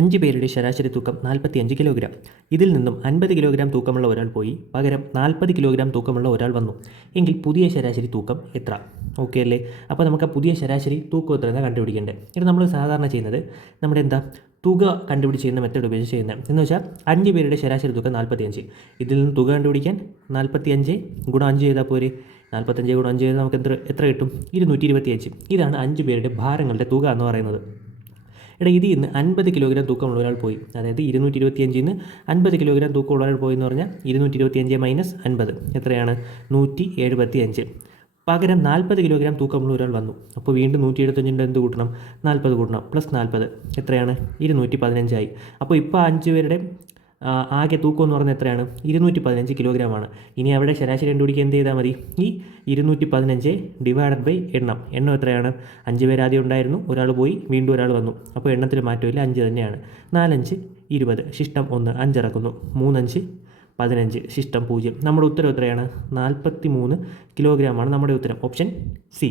5 പേരുടെ ശരാശരി തൂക്കം 45 കിലോഗ്രാം. ഇതിൽ നിന്നും 50 കിലോഗ്രാം തൂക്കമുള്ള ഒരാൾ പോയി പകരം 40 കിലോഗ്രാം തൂക്കമുള്ള ഒരാൾ വന്നു എങ്കിൽ പുതിയ ശരാശരി തൂക്കം എത്ര? ഓക്കെ അല്ലേ? അപ്പോൾ നമുക്ക് ആ പുതിയ ശരാശരി തൂക്കം എത്ര എന്നാണ് കണ്ടുപിടിക്കേണ്ടത്. ഇത് നമ്മൾ സാധാരണ ചെയ്യുന്നത് നമ്മുടെ തുക കണ്ടുപിടിച്ച് ചെയ്യുന്ന മെത്തേഡ് ഉപയോഗിച്ച് ചെയ്യുന്നത് എന്ന് വെച്ചാൽ 5 പേരുടെ ശരാശരി തൂക്കം 45. ഇതിൽ നിന്ന് തുക കണ്ടുപിടിക്കാൻ 45 ഗുണം 5 ചെയ്താൽ പോരെ. 45 ഗുണം 5 ചെയ്താൽ നമുക്ക് എത്ര കിട്ടും? 225. ഇതാണ് 5 പേരുടെ ഭാരങ്ങളുടെ തുക എന്ന് പറയുന്നത്. ഇതിൽ നിന്ന് 50 കിലോഗ്രാം തൂക്കമുള്ള ഒരാൾ പോയി, അതായത് 225 നിന്ന് 50 കിലോഗ്രാം തൂക്കമുള്ള ഒരാൾ പോയി എന്ന് പറഞ്ഞാൽ 225 മൈനസ് 50 എത്രയാണ്? 175. പകരം 40 കിലോഗ്രാം തൂക്കമുള്ള ഒരാൾ വന്നു. അപ്പോൾ വീണ്ടും 175 എന്ത് കൂട്ടണം? 40 കൂട്ടണം. പ്ലസ് 40 എത്രയാണ്? 215 ആയി. അപ്പോൾ ഇപ്പോൾ 5 പേരുടെ ആകെ തൂക്കം എന്ന് പറഞ്ഞാൽ എത്രയാണ്? 215 കിലോഗ്രാമാണ്. ഇനി അവിടെ ശരാശരി കണ്ടുപിടിക്കുക എന്ത് ചെയ്താൽ മതി? ഈ 215 ഡിവൈഡഡ് ബൈ എണ്ണം എത്രയാണ്? 5 പേര് ആദ്യം ഉണ്ടായിരുന്നു, ഒരാൾ പോയി, വീണ്ടും ഒരാൾ വന്നു. അപ്പോൾ എണ്ണത്തിൽ മാറ്റമില്ല, 5 തന്നെയാണ്. 4 5 20, ശിഷ്ടം 1, 5 ഇറക്കുന്നു. 3 5 15, ശിഷ്ടം 0. നമ്മുടെ ഉത്തരം എത്രയാണ്? 43 കിലോഗ്രാമാണ് നമ്മുടെ ഉത്തരം. Option C.